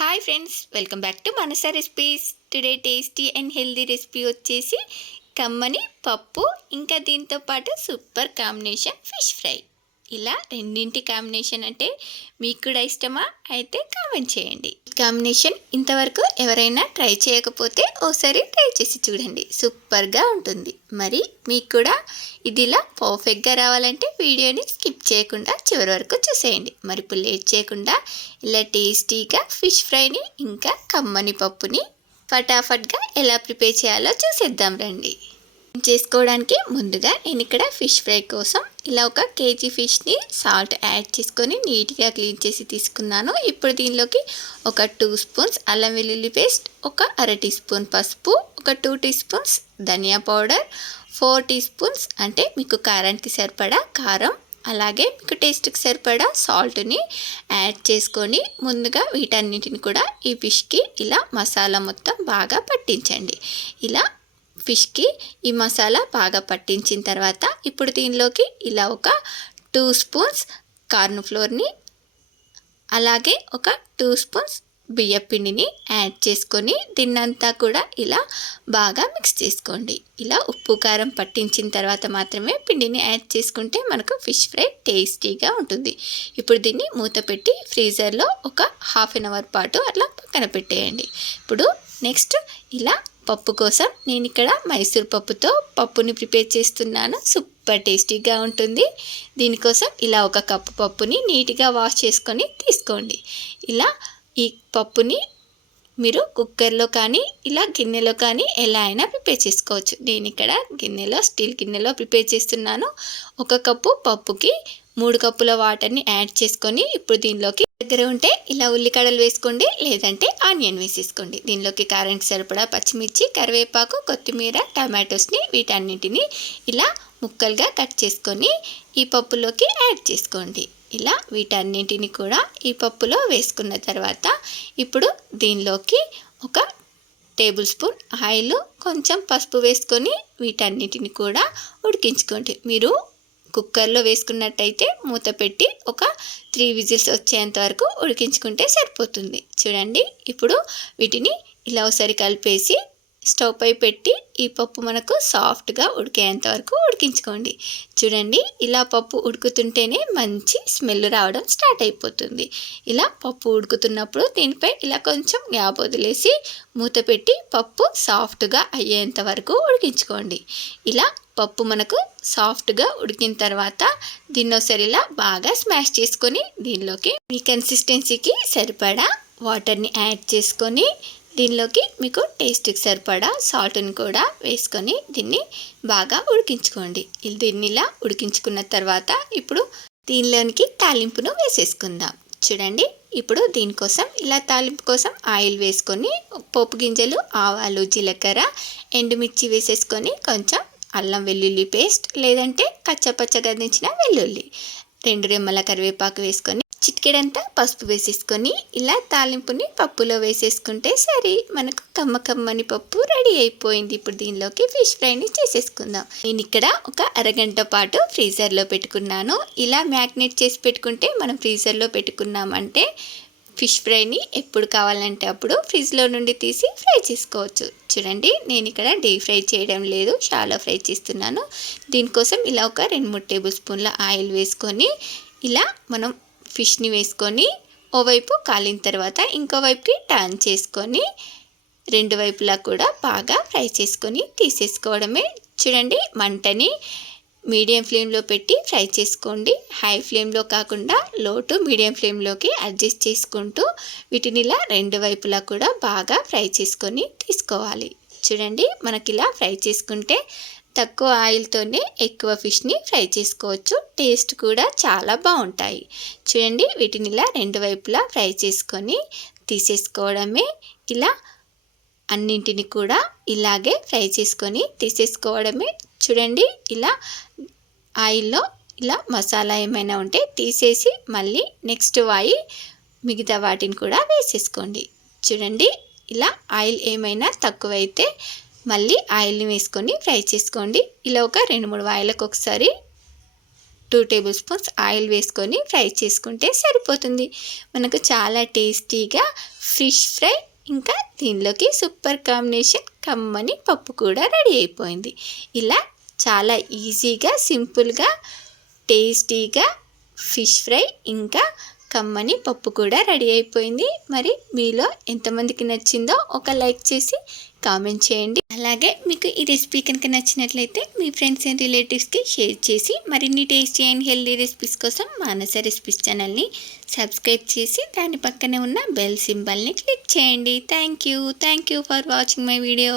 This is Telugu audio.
Hi friends, welcome back to Manasa recipes. Today tasty and healthy recipe వచ్చేసి కమ్మని పప్పు, ఇంకా దీంతో పాటు సూపర్ కాంబినేషన్ ఫిష్ ఫ్రై. ఇలా రెండింటి కాంబినేషన్ అంటే మీకు కూడా ఇష్టమా? అయితే కామెంట్ చేయండి. కాంబినేషన్ ఇంతవరకు ఎవరైనా ట్రై చేయకపోతే ఓసారి ట్రై చేసి చూడండి, సూపర్గా ఉంటుంది. మరి మీకు కూడా ఇది ఇలా పర్ఫెక్ట్గా రావాలంటే వీడియోని స్కిప్ చేయకుండా చివరి వరకు చూసేయండి. మరి ఇప్పుడు లేట్ చేయకుండా ఇలా టేస్టీగా ఫిష్ ఫ్రైని ఇంకా కమ్మని పప్పుని ఫటాఫట్గా ఎలా ప్రిపేర్ చేయాలో చూసేద్దాం రండి. చేసుకోవడానికి ముందుగా నేను ఇక్కడ ఫిష్ ఫ్రై కోసం ఇలా 1 కేజీ ఫిష్ని సాల్ట్ యాడ్ చేసుకొని నీట్గా క్లీన్ చేసి తీసుకున్నాను. ఇప్పుడు దీనిలోకి 2 స్పూన్స్ అల్లం వెల్లుల్లి పేస్ట్, 1/2 టీ స్పూన్ పసుపు, 2 టీ స్పూన్స్ ధనియా పౌడర్, 4 టీ స్పూన్స్ అంటే మీకు కారానికి సరిపడా కారం, అలాగే మీకు టేస్ట్కి సరిపడా సాల్ట్ని యాడ్ చేసుకొని ముందుగా వీటన్నిటిని కూడా ఈ ఫిష్కి ఇలా మసాలా మొత్తం బాగా పట్టించండి. ఇలా ఫిష్కి ఈ మసాలా బాగా పట్టించిన తర్వాత ఇప్పుడు దీనిలోకి ఇలా 2 స్పూన్స్ కార్న్ ఫ్లోర్ని, అలాగే 2 స్పూన్స్ బియ్యం పిండిని యాడ్ చేసుకొని దీన్నంతా కూడా ఇలా బాగా మిక్స్ చేసుకోండి. ఇలా ఉప్పు కారం పట్టించిన తర్వాత మాత్రమే పిండిని యాడ్ చేసుకుంటే మనకు ఫిష్ ఫ్రై టేస్టీగా ఉంటుంది. ఇప్పుడు దీన్ని మూత పెట్టి ఫ్రీజర్లో 1/2 అన్ అవర్ పాటు అట్లా పక్కన పెట్టేయండి. ఇప్పుడు నెక్స్ట్ ఇలా పప్పు కోసం నేను ఇక్కడ మైసూర్ పప్పుతో పప్పుని ప్రిపేర్ చేస్తున్నాను. సూపర్ టేస్టీగా ఉంటుంది. దీనికోసం ఇలా 1 కప్పు పప్పుని నీట్గా వాష్ చేసుకొని తీసుకోండి. ఇలా ఈ పప్పుని మీరు కుక్కర్లో కానీ ఇలా గిన్నెలో కానీ ఎలా అయినా ప్రిపేర్ చేసుకోవచ్చు. నేను ఇక్కడ స్టీల్ గిన్నెలో ప్రిపేర్ చేస్తున్నాను. 1 కప్పు పప్పుకి 3 కప్పుల వాటర్ని యాడ్ చేసుకొని ఇప్పుడు దీనిలోకి దగ్గర ఉంటే ఇలా ఉల్లిగడ్డలు వేసుకోండి, లేదంటే ఆనియన్ వేసేసుకోండి. దీనిలోకి కారానికి సరిపడా పచ్చిమిర్చి, కరివేపాకు, కొత్తిమీర, టమాటోస్ని వీటన్నిటిని ఇలా ముక్కలుగా కట్ చేసుకొని ఈ పప్పులోకి యాడ్ చేసుకోండి. ఇలా వీటన్నిటిని కూడా ఈ పప్పులో వేసుకున్న తర్వాత ఇప్పుడు దీనిలోకి 1 టేబుల్ స్పూన్ ఆయిల్, కొంచెం పసుపు వేసుకొని వీటన్నిటిని కూడా ఉడికించుకోండి. మీరు కుక్కర్లో వేసుకున్నట్టయితే మూత పెట్టి 3 విజిల్స్ వచ్చేంత వరకు ఉడికించుకుంటే సరిపోతుంది. చూడండి, ఇప్పుడు వీటిని ఇలా ఒకసారి కలిపేసి స్టవ్ పై పెట్టి ఈ పప్పు మనకు సాఫ్ట్గా ఉడికేంత వరకు ఉడికించుకోండి. చూడండి, ఇలా పప్పు ఉడుకుతుంటేనే మంచి స్మెల్ రావడం స్టార్ట్ అయిపోతుంది. ఇలా పప్పు ఉడుకుతున్నప్పుడు దీనిపై ఇలా కొంచెం గ్యాప్ వదిలేసి మూత పెట్టి పప్పు సాఫ్ట్గా అయ్యేంత వరకు ఉడికించుకోండి. ఇలా పప్పు మనకు సాఫ్ట్గా ఉడికిన తర్వాత దీన్ని ఒకసారి ఇలా బాగా స్మాష్ చేసుకొని దీనిలోకి మీ కన్సిస్టెన్సీకి సరిపడా వాటర్ని యాడ్ చేసుకొని దీనిలోకి మీకు టేస్ట్కి సరిపడా సాల్ట్ని కూడా వేసుకొని దీన్ని బాగా ఉడికించుకోండి. దీన్ని ఇలా ఉడికించుకున్న తర్వాత ఇప్పుడు దీనిలోనికి తాలింపును వేసేసుకుందాం. చూడండి, ఇప్పుడు దీనికోసం ఇలా తాలింపు కోసం ఆయిల్ వేసుకొని పోపు గింజలు, ఆవాలు, జీలకర్ర, ఎండుమిర్చి వేసేసుకొని కొంచెం అల్లం వెల్లుల్లి పేస్ట్, లేదంటే కచ్చపచ్చగా దంచిన వెల్లుల్లి, 2 రెమ్మల కరివేపాకు వేసుకొని చిటికెడంతా పసుపు వేసేసుకొని ఇలా తాలింపుని పప్పులో వేసేసుకుంటే సరే మనకు కమ్మని పప్పు రెడీ అయిపోయింది. ఇప్పుడు దీనిలోకి ఫిష్ ఫ్రైని చేసేసుకుందాం. నేను ఇక్కడ 1 అరగంట పాటు ఫ్రీజర్లో పెట్టుకున్నాను. ఇలా మ్యాగ్నేట్ చేసి పెట్టుకుంటే మనం ఫ్రీజర్లో పెట్టుకున్నామంటే ఫిష్ ఫ్రైని ఎప్పుడు కావాలంటే అప్పుడు ఫ్రిడ్జ్లో నుండి తీసి ఫ్రై చేసుకోవచ్చు. చూడండి, నేను ఇక్కడ డీప్ ఫ్రై చేయడం లేదు, షాలో ఫ్రై చేస్తున్నాను. దీనికోసం ఇలా 2-3 టేబుల్ స్పూన్ల ఆయిల్ వేసుకొని ఇలా మనం ఫిష్ని వేసుకొని ఓవైపు కాలిన తర్వాత ఇంకో వైపుకి టర్న్ చేసుకొని 2 వైపులా కూడా బాగా ఫ్రై చేసుకొని తీసేసుకోవడమే. చూడండి, మంటని మీడియం ఫ్లేమ్లో పెట్టి ఫ్రై చేసుకోండి. హై ఫ్లేమ్లో కాకుండా లో టు మీడియం ఫ్లేమ్లోకి అడ్జస్ట్ చేసుకుంటూ వీటిని ఇలా 2 వైపులా కూడా బాగా ఫ్రై చేసుకొని తీసుకోవాలి. చూడండి, మనకి ఇలా ఫ్రై చేసుకుంటే తక్కువ ఆయిల్తోనే ఎక్కువ ఫిష్ని ఫ్రై చేసుకోవచ్చు. టేస్ట్ కూడా చాలా బాగుంటాయి. చూడండి, వీటిని ఇలా 2 వైపులా ఫ్రై చేసుకొని తీసేసుకోవడమే. ఇలా అన్నింటిని కూడా ఇలాగే ఫ్రై చేసుకొని తీసేసుకోవడమే. చూడండి, ఇలా ఆయిల్లో ఇలా మసాలా ఏమైనా ఉంటే తీసేసి మళ్ళీ నెక్స్ట్ మిగతా వాటిని కూడా వేసేసుకోండి. చూడండి, ఇలా ఆయిల్ ఏమైనా తక్కువైతే మళ్ళీ ఆయిల్ని వేసుకొని ఫ్రై చేసుకోండి. ఇలా 2-3 వాయిలకు ఒకసారి 2 టేబుల్ స్పూన్స్ ఆయిల్ వేసుకొని ఫ్రై చేసుకుంటే సరిపోతుంది. మనకు చాలా టేస్టీగా ఫిష్ ఫ్రై ఇంకా దీనిలోకి సూపర్ కాంబినేషన్ కమ్మని పప్పు కూడా రెడీ అయిపోయింది. ఇలా చాలా ఈజీగా సింపుల్గా టేస్టీగా ఫిష్ ఫ్రై ఇంకా కమ్మని పప్పు కూడా రెడీ అయిపోయింది. మరి మీలో ఎంతమందికి నచ్చిందో ఒక లైక్ చేసి కామెంట్ చేయండి. అలాగే మీకు ఈ రెసిపీ కనుక నచ్చినట్లయితే మీ ఫ్రెండ్స్ అండ్ రిలేటివ్స్కి షేర్ చేసి మరిన్ని టేస్టీ అండ్ హెల్దీ రెసిపీస్ కోసం మానస రెసిపీస్ ఛానల్ని సబ్స్క్రైబ్ చేసి దాని పక్కనే ఉన్న బెల్ సింబల్ని క్లిక్ చేయండి. Thank you for watching my video.